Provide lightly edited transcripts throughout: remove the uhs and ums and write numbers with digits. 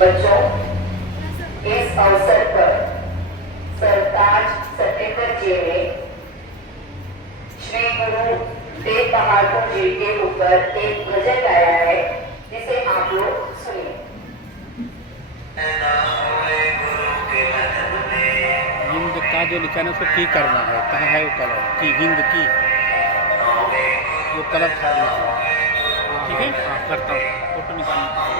बच्चों, इस अवसर पर सरताज सत्यव्रत जी ने श्री गुरु तेग बहादुर जी के ऊपर एक भजन गाया है, जिसे आप लोग सुनिए। हिंद का जो लिखाना उसको की करना है, कहाँ है वो कलर की, हिंद की वो कलर करना है। ठीक है, हाँ करता हूँ, फोटो निकालना।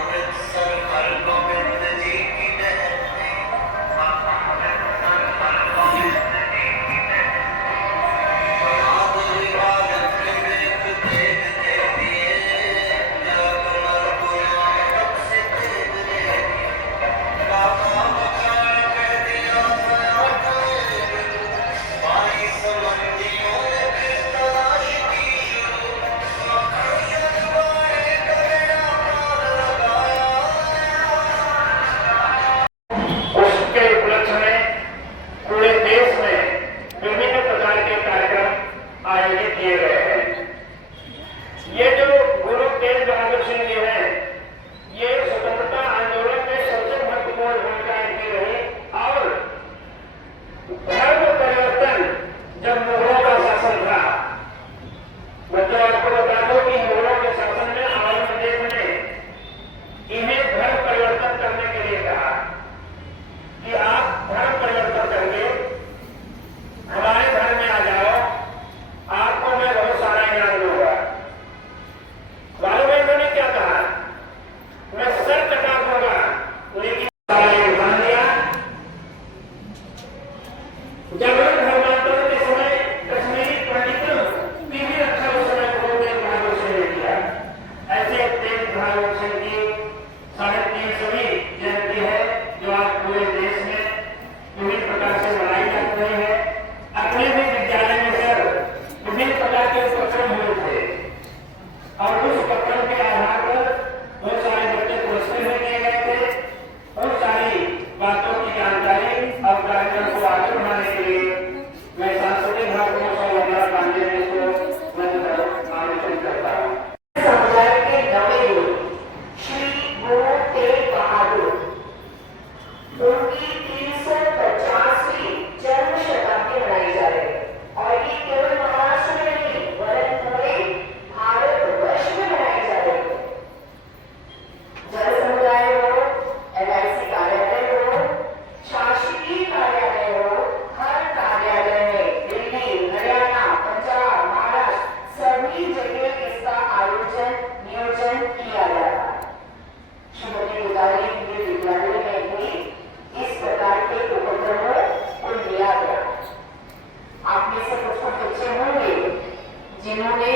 जिन्होंने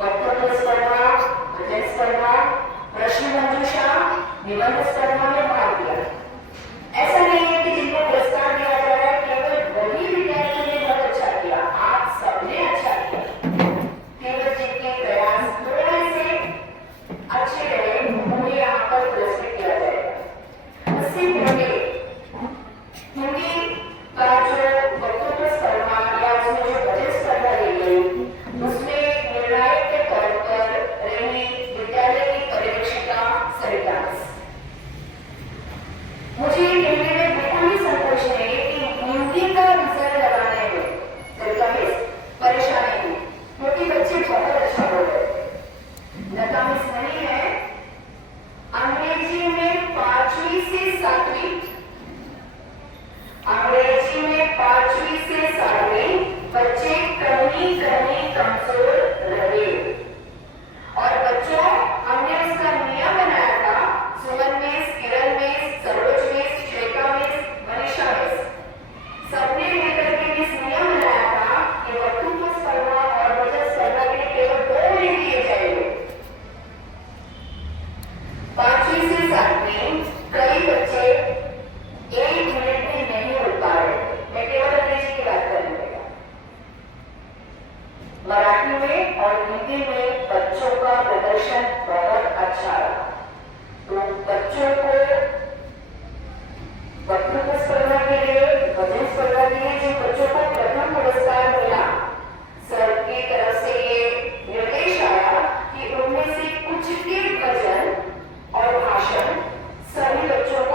वक्तव्य स्पर्धा, भजन स्पर्धा, प्रश्न मंजूषा, निबंध स्पर्धा में भाग लिया। ऐसा नहीं है कि जिनको पुरस्कार दिया जा रहा है केवल वही विद्यार्थियों ने बहुत अच्छा किया, आप सबने अच्छा किया। केवल जिनके प्रयास थोड़े से अच्छे रहे उन्हें यहाँ पर पुरस्कृत किया जाएगा। उससे पहले हिंदी का जो वक्तव्य स्पर्धा या उसमें जो भजन स्पर्धा ली गई, उसमें निर्णायक के तौर पर रही विद्यालय की पर्यवेक्षिका सरिता। मुझे कहने में बिल्कुल ही संकोच है कि हिंदी का रिजल्ट लगाने में सरिता मिस परेशानी हुई, क्योंकि बच्चे बहुत अच्छा बोल रहे थे। लता मिस नहीं है, अंग्रेजी में 5वीं से 7वीं, अंग्रेजी में 5वीं से 7वीं बच्चे कहीं कहीं कमजोर रहे। और बच्चों, हमने उसका नियम बनाया था, Suman miss, Kiran miss, Saroj miss, Shweta miss, Manisha miss, सबने मिलकर के इस नियम बनाया था कि वक्तव्य स्पर्धा और भजन स्पर्धा के लिए केवल 2 मिनट दिए जाएंगे। 5वीं से 7वीं कई बच्चे 1 मिनट में नहीं उठ पा रहे थे। मैं केवल अंग्रेजी की बात करने लगा। मराठी में और हिंदी में बच्चों का प्रदर्शन बहुत अच्छा रहा, तो बच्चों को वक्तव्य स्पर्धा के लिए, भजन स्पर्धा के लिए जिन बच्चों को प्रथम पुरस्कार मिला, सर की तरफ से ये निर्देश आया कि उनमें से कुछ के भजन और भाषण सभी बच्चों को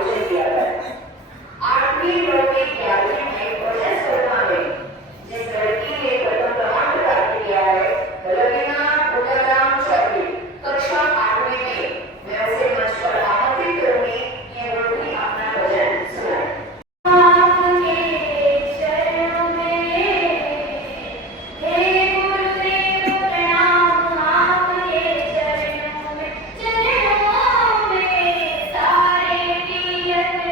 आयोजन किया गया। 8वीं 9वीं 11वीं में भजन स्पर्धा में जिस लड़की ने प्रथम क्रमांक प्राप्त किया है, रवीना बुटाराम चौधरी, कक्षा 8वीं में, मैं उसे मंच पर आमंत्रित करूंगी कि वो भी अपना भजन सुनाए। आपके चरणों में हे गुरुदेव प्रणाम, आपके चरणों में सारे तीरथ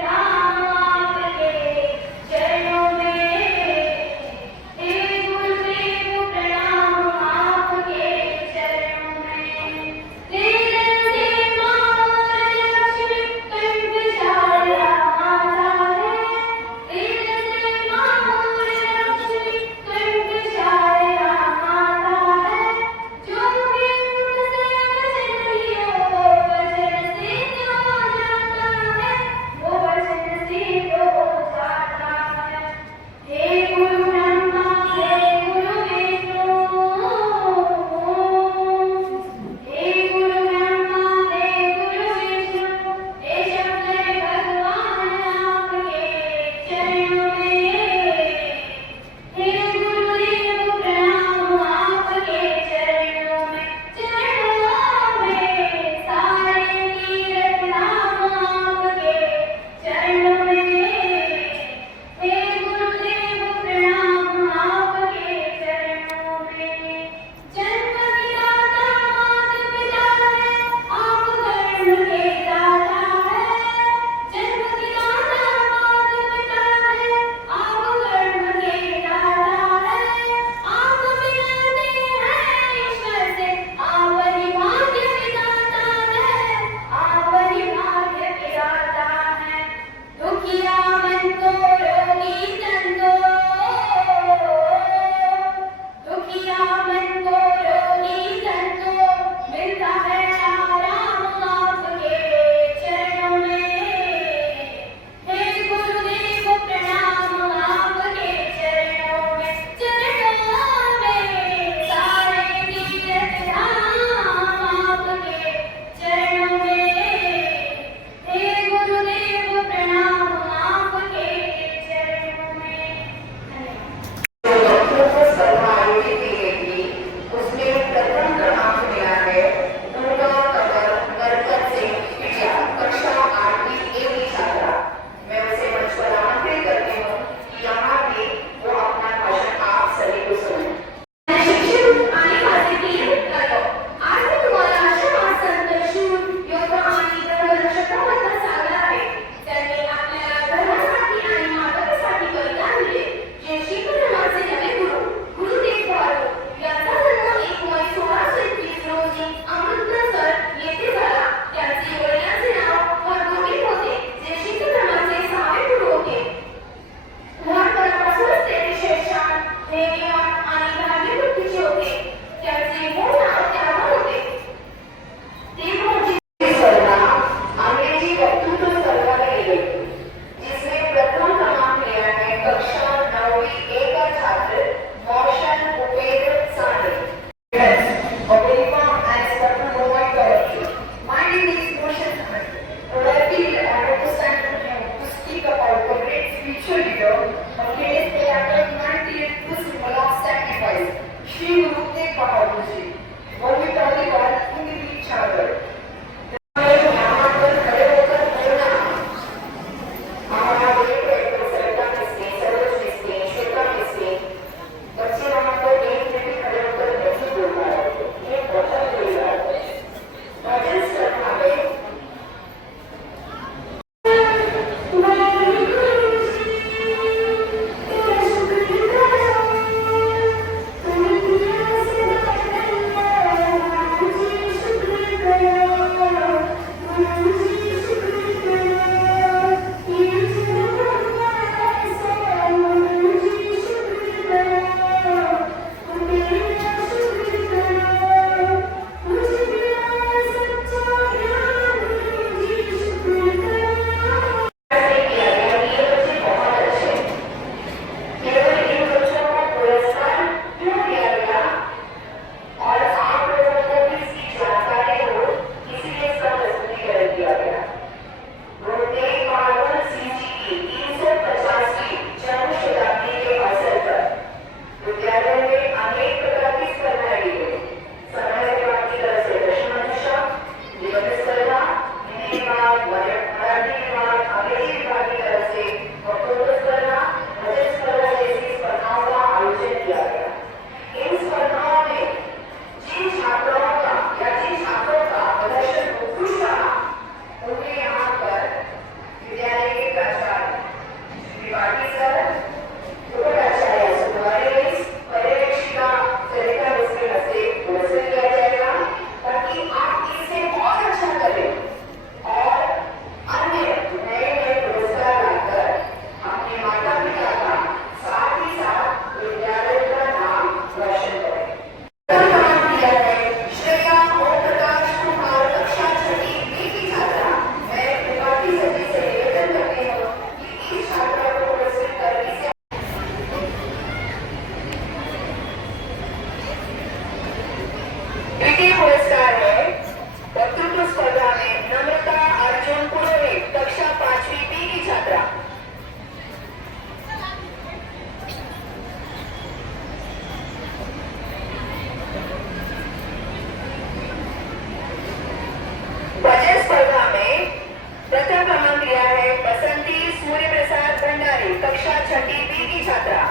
छठी बी की छात्रा।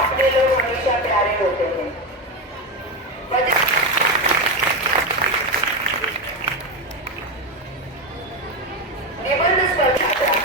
अपने लोग हमेशा प्यारे होते हैं। निबंध स्पर्धा छात्रा।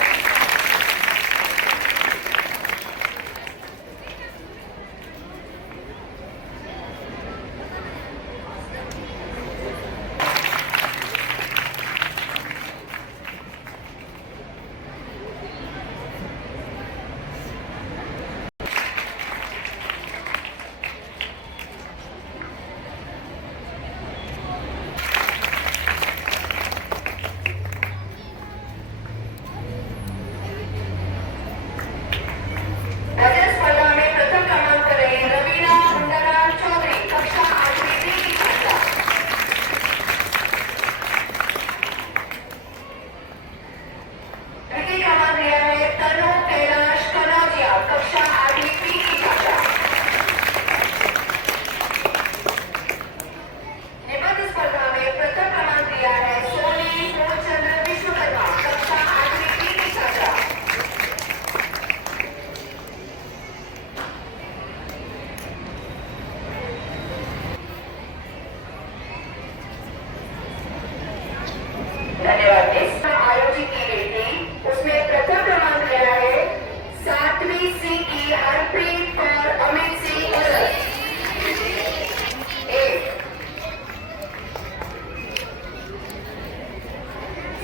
भजन स्पर्धा में प्रथम क्रमांक पर रही रवीना मुंडाराम चौधरी, कक्षा 8वीं बी की छात्रा। द्वितीय क्रमांक लिया है तनु कैलाश कनौजिया, कक्षा 8वीं बी की छात्रा। निबंध स्पर्धा में प्रथम क्रमांक लिया है सोनी पूर्णचंद्र विश्वकर्मा, कक्षा 8वीं बी की छात्रा। धन्यवाद। इस आयोजित की गई थी उसमें प्रथम क्रमांक लिया है 7वीं सी की हरप्रीत और अमित सिंह उलर।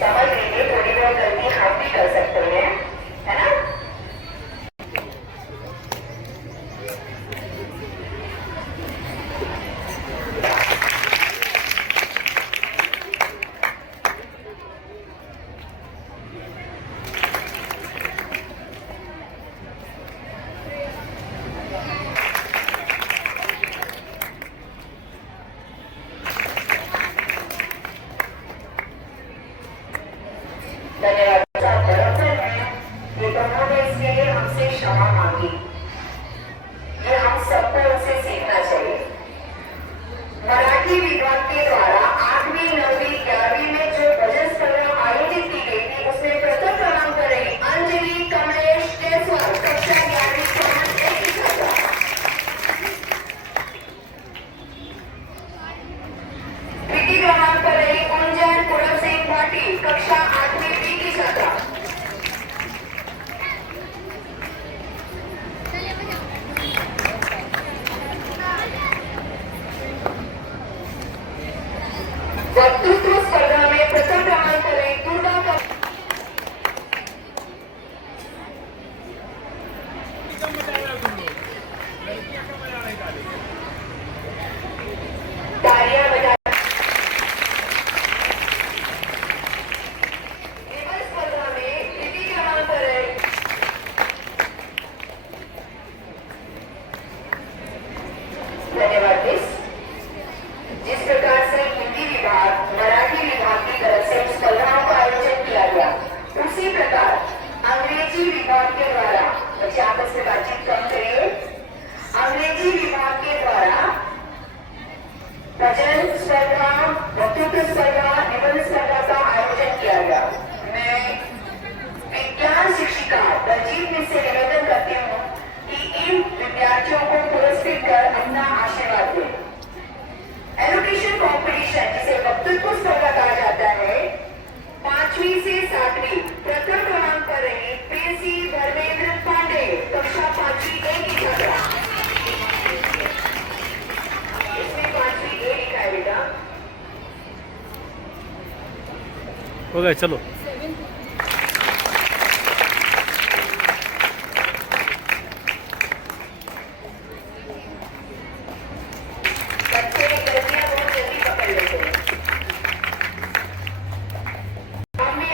समझ लीजिए, थोड़ी बहुत गलती हम भी कर सकते हैं, है ना। धन्यवाद। ये उन्होंने इसके लिए हमसे क्षमा मांगी। ये हम सबको उनसे सीखना चाहिए। मराठी विभाग के द्वारा 8वीं 9वीं 11वीं में जो भजन स्पर्धा आयोजित की गई थी उसमें प्रथम क्रमांक पर रही अंजलि कमलेश जायसवाल, कक्षा 11वीं क्रमांक 1 की छात्रा। द्वितीय क्रमांक पर रही कुंजन पूरब सिंह भाटी, कक्षा 8वीं बी की छात्रा। वक्तृत्व स्पर्धा में प्रथम क्रमांक पर रही दुर्गा का तालियां बजा। निबंध स्पर्धा में द्वितीय क्रमांक पर रही धन्यवाद। जिस प्रकार से हिंदी विभाग मराठी विभाग की तरफ से स्पर्धाओं का आयोजन किया गया, उसी प्रकार अंग्रेजी विभाग के द्वारा, बच्चे आपस में बातचीत कम करिए, अंग्रेजी विभाग के द्वारा भजन स्पर्धा, वक्तृत्व स्पर्धा, निबंध स्पर्धा का आयोजन किया गया। मैं विज्ञान शिक्षिका बलजीत मिश्र से निवेदन करती हूँ कि इन विद्यार्थियों को पुरस्कृत कर अपना आशीर्वाद दें। एजुकेशन कॉम्पिटिशन जिसे वक्तृत्व स्पर्धा कहा जाता है, 5वीं से 7वीं प्रथम क्रमांक पर रही प्रेसी धर्मेंद्र पांडे, कक्षा 5वीं ए की छात्रा। इसमें 5वीं ए लिखा है बेटा। हो गया, चलो। बच्चे गलतियां बहुत जल्दी पकड़ लेते हैं। हम भी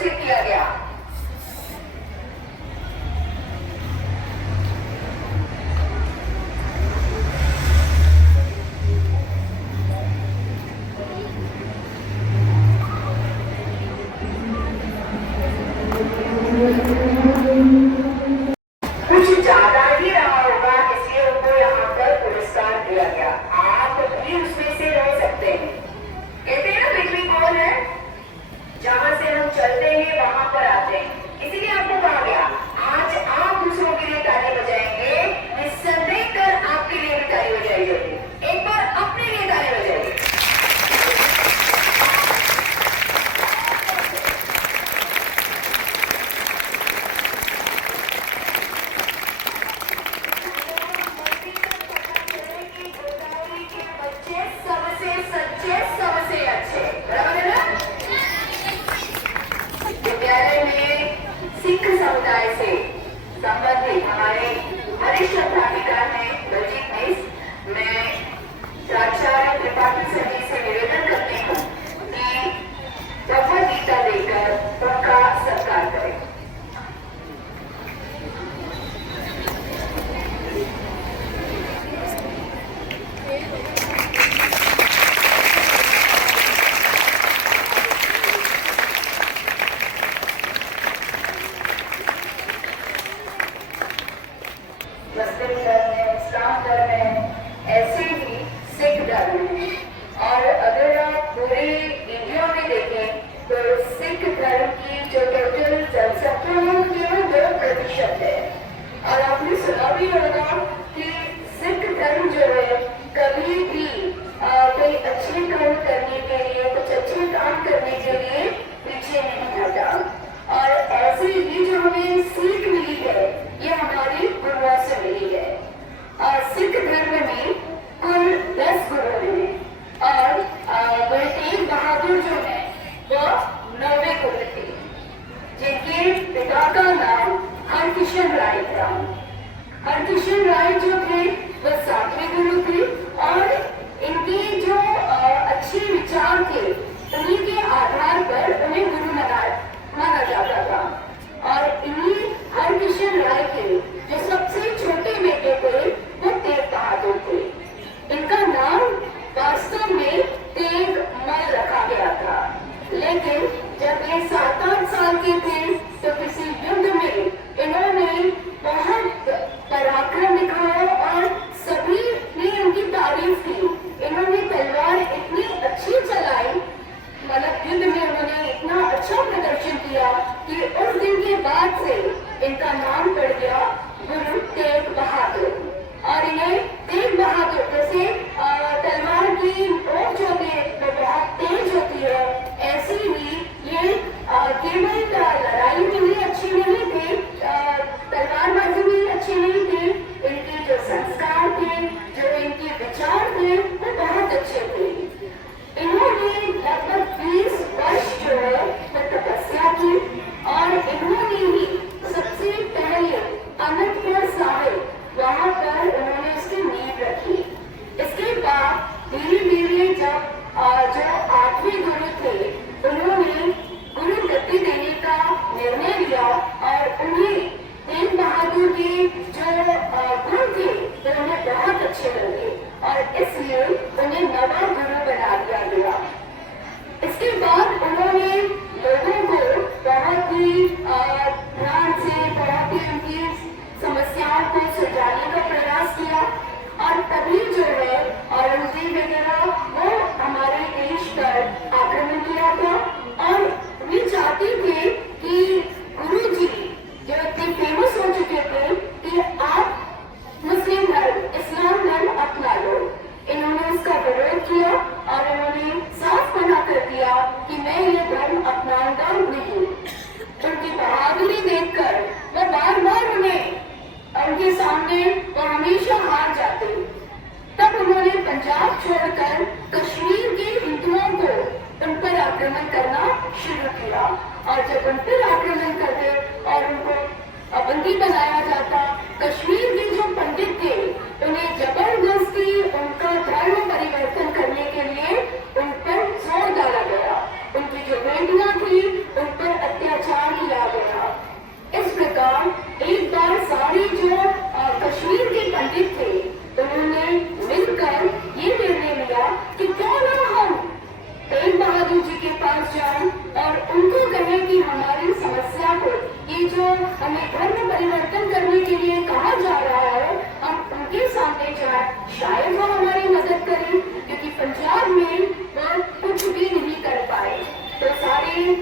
से किया गया। कुछ ज्यादा ही रहा होगा, इसलिए उनको यहाँ पर पुरस्कार दिया गया। आप भी उसमें से रह सकते हैं। कहते हैं ना बिजली कौन है, जहां से हम चलते हैं वहां पर आते हैं। इसीलिए आपको कहा गया आज आप दूसरों के लिए ताली बजाएंगे, निस्संदेह कर आपके लिए भी ताली बजाई जाएगी। एक बार अपने लिए ताली बजाइए। बच्चे सबसे सच्चे, सबसे अच्छे, बराबर है ना? विद्यालय में सिख समुदाय से संबंधित हमारे वरिष्ठ अधिकार हैं बलजीत मिस, मैं प्राचार्य त्रिपाठी सर जी से निवेदन करती हूँ कि भगवद गीता देकर उनका सत्कार करें। मुस्लिम धर्म है, इस्लाम धर्म है, ऐसे ही सिख धर्म है। और अगर आप पूरे इंडिया में देखें तो सिख धर्म की जो टोटल जनसंख्या है केवल 2% है। और आपने सुना भी होगा कि सिख धर्म जो है कभी भी कोई अच्छे काम करने के लिए, कुछ अच्छे काम करने के लिए पीछे नहीं हटा। और ऐसे ही जो हमें सीख मिली है ये हमारे गुरुओं से मिली है। और सिख धर्म में कुल 10 गुरु हैं और गुरु तेग बहादुर जो है वो 9वें गुरु थे, जिनके पिता का नाम हरकिशन राय था। हरकिशन राय जो थे वो 7वें गुरु थे और इनके जो अच्छे विचार थे उन्हीं के आधार पर उन्हें गुरु माना जाता था। और इन्हीं हरकिशन राय के जो सबसे छोटे बेटे थे वो तेग बहादुर थे। इनका नाम वास्तव में तेग मल रखा गया था, लेकिन जब ये 7-8 साल के थे तो किसी युद्ध में इन्होंने बहुत पराक्रम दिखाया और सभी ने उनकी तारीफ की। इन्होंने तलवार जो हमें धर्म परिवर्तन करने के लिए कहा जा रहा है, हम उनके सामने जाए, शायद वो हमारी मदद करें, क्योंकि पंजाब में वो कुछ भी नहीं कर पाए। तो सारे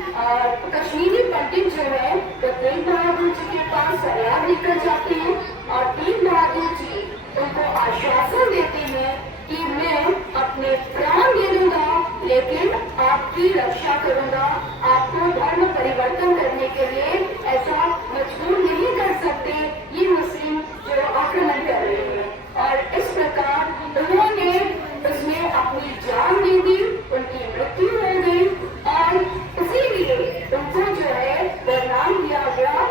कश्मीरी पंडित जो है वो तेग बहादुर जी के पास फरियाद लेकर जाते हैं और तेग बहादुर जी उनको आश्वासन देते हैं कि मैं अपने प्राण दे दूंगा, लेकिन आपकी रक्षा करूंगा, आपको धर्म परिवर्तन करने के लिए ऐसा मजबूर नहीं कर सकते ये मुस्लिम जो आक्रमण कर रहे हैं। और इस प्रकार उन्होंने उसमें अपनी जान दे दी, उनकी मृत्यु हो गई और इसीलिए उनको जो है वो नाम दिया गया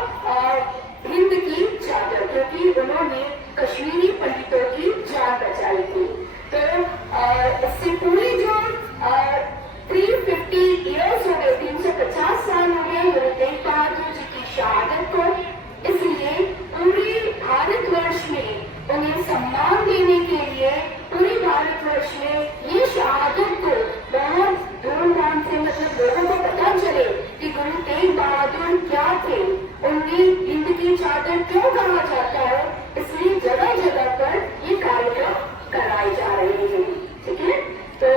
हिंद की चादर, क्योंकि उन्होंने कश्मीरी पंडितों की जान बचाई थी। तो इससे पूरी जो 350 ईयर्स हो गए, 350 साल हो गए गुरु तेग बहादुर जी की शहादत को, इसलिए पूरे भारतवर्ष में उन्हें सम्मान देने के लिए पूरे भारतवर्ष में ये शहादत को बहुत धूमधाम से, मतलब लोगों को पता चले कि गुरु तेग बहादुर क्या थे, उन्हें हिंद की चादर क्यों कहा जाता है, इसलिए जगह जगह पर ये कार्यक्रम कराए जा रहे हैं। ठीक है, तो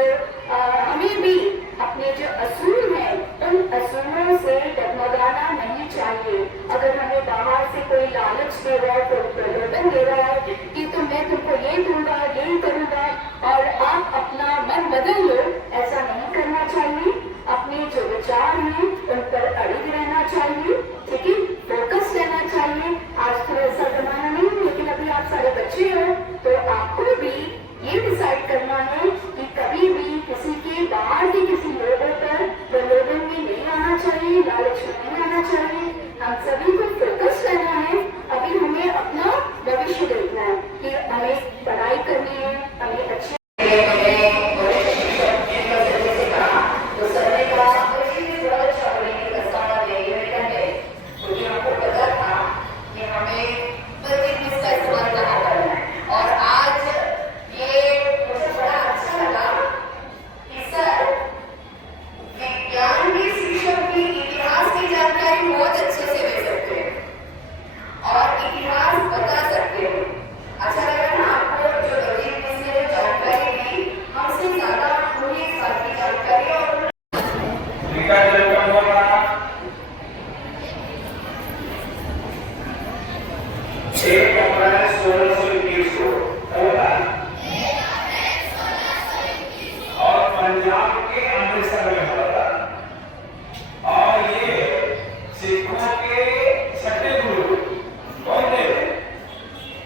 हमें भी अपने जो असूल हैं उन असूलों से डगमगाना नहीं चाहिए। अगर हमें बाहर से कोई लालच दे रहा है, कोई प्रलोभन दे रहा है कि तो मैं तुमको ये दूंगा, ये करूंगा और आप अपना मन बदल लो, ऐसा नहीं करना चाहिए। अपने जो विचार हैं उन पर अड़िग रहना चाहिए, ठीक है, फोकस रहना चाहिए। आज तो ऐसा जमाना नहीं, लेकिन अभी आप सारे बच्चे हो तो आपको भी ये डिसाइड करना है कि कभी भी किसी के बाहर के किसी लोगों पर प्रलोभन में नहीं आना चाहिए, लालच में नहीं आना चाहिए। हम सभी को फोकस रहना है। अभी हमें अपना भविष्य देखना है कि हमें पढ़ाई करनी है, हमें अच्छे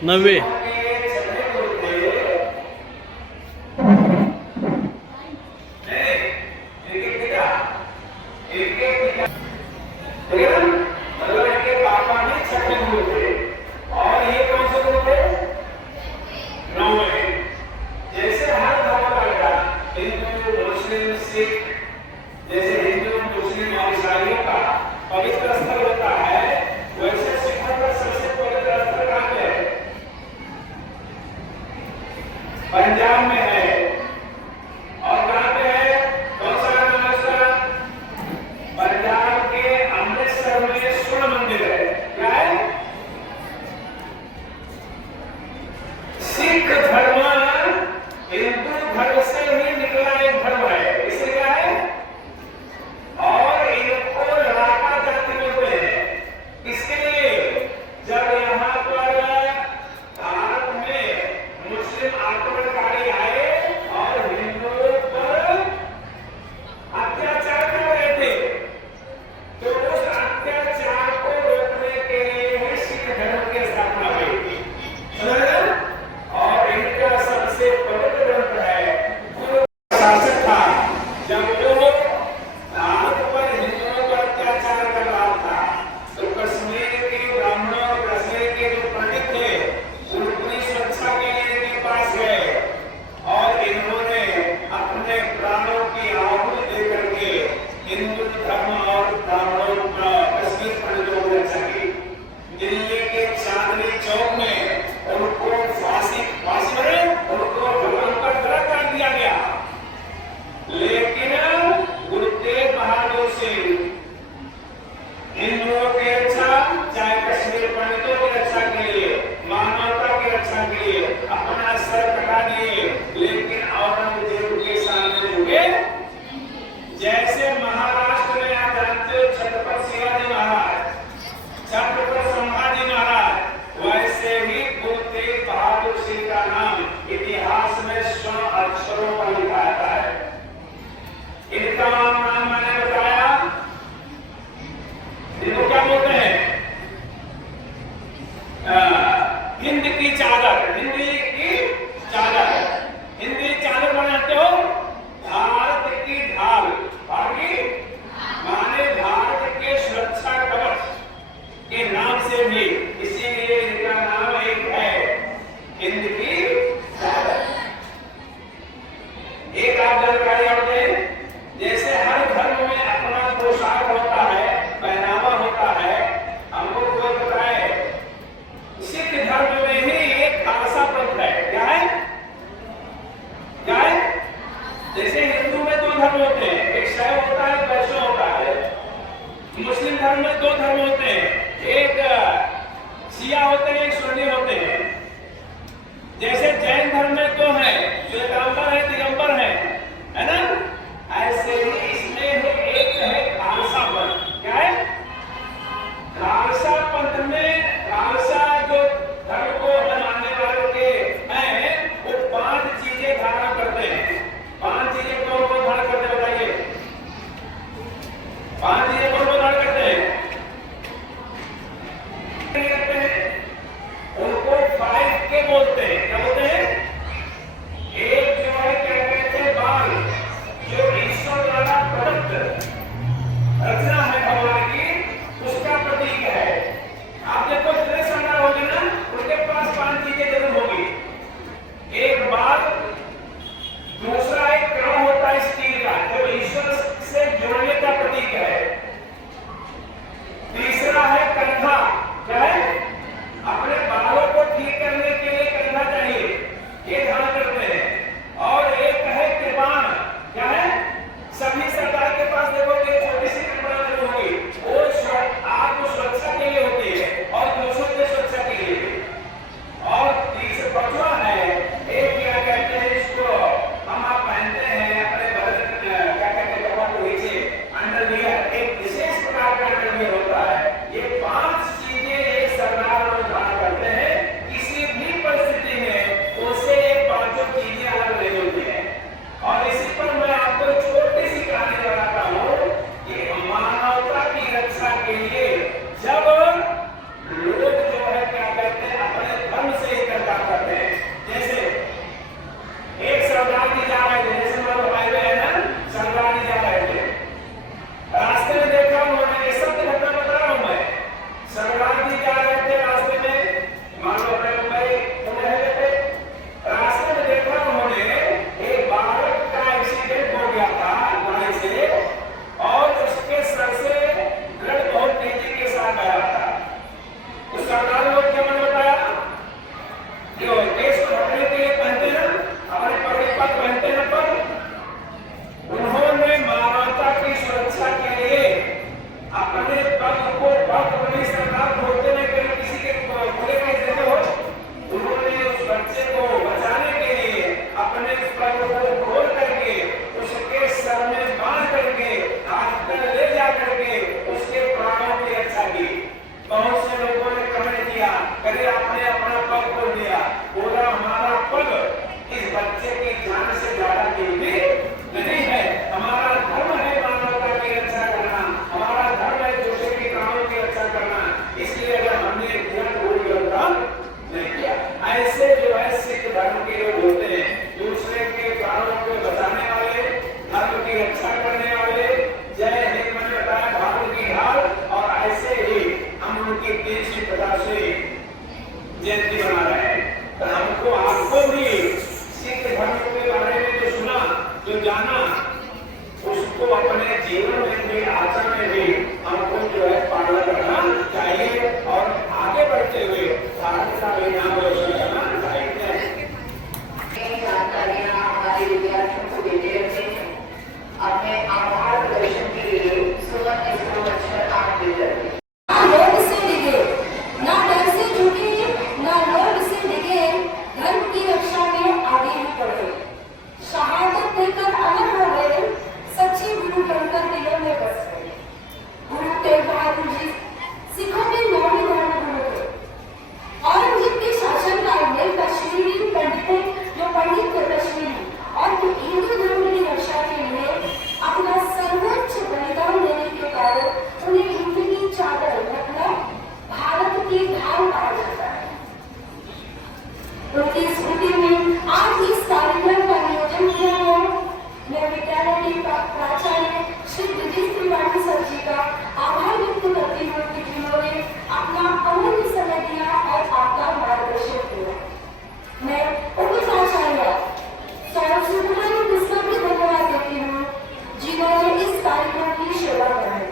नब्बे पंजाब में है और कहां पे है, कौन सा नाम है उसका? पंजाब के अमृतसर में स्वर्ण मंदिर है। क्या है? सिख धर्म हिंदू धर्म से ही निकला एक धर्म है। इसे क्या है? और इनको लड़ाका जाति बोलते हैं। इसके लिए जब यहाँ पर भारत में मुस्लिम आक्रमणकारी आए धर्म होते हैं, एक शैव होता है, वैष्णव होता है। मुस्लिम धर्म में दो धर्म होते हैं, एक शिया होते हैं, एक सुन्नी होते हैं। जैसे जैन धर्म में दो है, श्वेतांबर है, दिगंबर है ना? ऐसे ही इसमें एक है खालसा पंथ। क्या है? खालसा पंथ में खालसा जो धर्म को मानने वाले के हैं, वो 5 चीजें धारण करते हैं। 5 चीजें कौन कौन धारण करते हैं बताइए? 5 चीजें कौन कौन धारण करते हैं? उनको 5K बोलते हैं। क्या बोलते हैं? एक जो है क्या कहते हैं? बाल, जो ईश्वर द्वारा प्रदत्त रचना है भगवान की, उसका प्रतीक है। आप देखो जितने संग्रह होंगे ना, उनके पास 5 चीजें जरूर होगी। एक बाल, दूसरा एक क्रम होता है स्टील का, जो ईश्वर से जुड़ने का प्रतीक है। तीसरा है कंधा। क्या है? अपने बालों को ठीक करने के लिए कंधा चाहिए, ये ध्यान करते हैं। और एक है कृपाण। क्या है? सभी सरकार के पास देखोगे छोटी सी कृपाण जरूर होगी, वो आपको सुरक्षा के लिए होती है और दूसरों की सुरक्षा के लिए। और तीसरा पांचवा है एक, क्या कहते हैं इसको, हम आप पहनते हैं अपने बदन, क्या कहते हैं कपड़ों को नीचे, अंडरवियर, एक विशेष प्रकार का अंडरवियर होता है। ये 5 चीजें एक सरदार लोग धारण करते हैं। किसी भी परिस्थिति में उससे ये 5 चीजें अलग नहीं होती हैं। और इसी पर मैं आपको एक छोटी सी कहानी बताता हूँ कि मानवता की रक्षा के लिए जब लोग जो है क्या कहते हैं अपने धर्म से इकट्ठा करते हैं। जैसे एक सरदार जी जा रहे थे, जैसे मान लो हाईवे है ना, सरदार जी जा रहे थे, रास्ते में देखा उन्होंने, ये सब घटना बता रहा हूं मैं। सरदार जी जा रहे थे रास्ते में, मान लो अपने मुंबई पुणे है थे, रास्ते में देखा उन्होंने एक बालक का एक्सीडेंट हो गया था गाड़ी से, और उसके सर से ब्लड बहुत तेजी के साथ बह रहा था। उस सरदार ने क्या मैंने बताया, जो देश को ढकने के लिए पहनते हैं, हमारे पगड़ी पर पहनते हैं, पर उन्होंने मानवता की सुरक्षा के लिए अपने पग को अपनी सरकार खोलते नहीं, कहीं किसी के खुले नहीं देते हो, उन्होंने उस बच्चे को बचाने के लिए अपने पग को खोल करके उसके सर में बांध करके हॉस्पिटल ले जा करके उसके प्राणों की रक्षा की। बहुत से लोगों ने कमेंट किया, कभी आपने अपना पग खोल दिया, बोला हमारा पग इस बच्चे की जान से ज्यादा कीमती नहीं है। हमारा धर्म है मानवता की रक्षा करना, हमारा धर्म है दूसरे के प्राणों की रक्षा करना, इसलिए अगर हमने कोई गलत नहीं किया। ऐसे जो है सिख धर्म के लोग होते हैं, दूसरे के प्राणों को बचाने वाले, धर्म की रक्षा करने वाले। जय हिंद मैंने बताया भारत की ढाल, और ऐसे ही हम उनकी 350वीं जयंती मना रहे हैं। तो हमको आपको भी सिख धर्म के बारे में जो सुना, जो जाना, उसको अपने जीवन में भी, आचरण में भी हमको जो है पालन करना चाहिए और आगे बढ़ते हुए भारत का भी नाम रोशन करना चाहिए। जानकारियां हमारे विद्यार्थियों को देते रहते हैं। अपने आभार प्रदर्शन के लिए सुबह इसको अक्षर आप दे रहे हैं। लोभ से डिगे, ना डर से झुके, ना लोभ से डिगे, धर्म की रक्षा में आगे ही बढ़े। शहादत देकर अमर हो गए, सच्चे गुरु बनकर दिलों में बस गए। गुरु तेग बहादुर जी सिखों के 9वें धर्म गुरु थे। औरंगजेब के शासनकाल में कश्मीरी पंडितों, जो पंडित थे कश्मीरी, और हिंदू धर्म की रक्षा के लिए अपना सर्वोच्च बलिदान देने के कारण उन्हें हिंद की चादर, मतलब भारत की ढाल कहा जाता है। उनकी स्मृति में आज इस कार्यक्रम का आयोजन किया गया। मैं विद्यालय के प्राचार्य श्री ब्रजेश त्रिपाठी सर जी का आभार व्यक्त करती हूँ कि जिन्होंने अपना अमूल्य समय दिया और आपका मार्गदर्शन किया। मैं उप प्राचार्य सुब्रमण्य कृष्ण को धन्यवाद देती हूँ, जिन्होंने इस कार्यक्रम की सेवा कराई।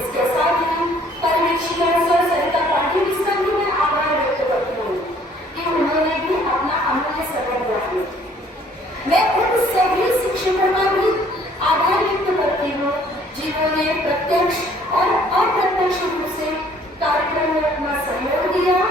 इसके साथ ही पर्यवेक्षिका सर सरिता पांडे कृष्ण को मैं आभार व्यक्त करती हूँ कि उन्होंने भी अपना अमूल्य समय दिया। मैं उन सभी शिक्षकों का भी जिन्होंने प्रत्यक्ष और अप्रत्यक्ष रूप से कार्यक्रम में अपना सहयोग दिया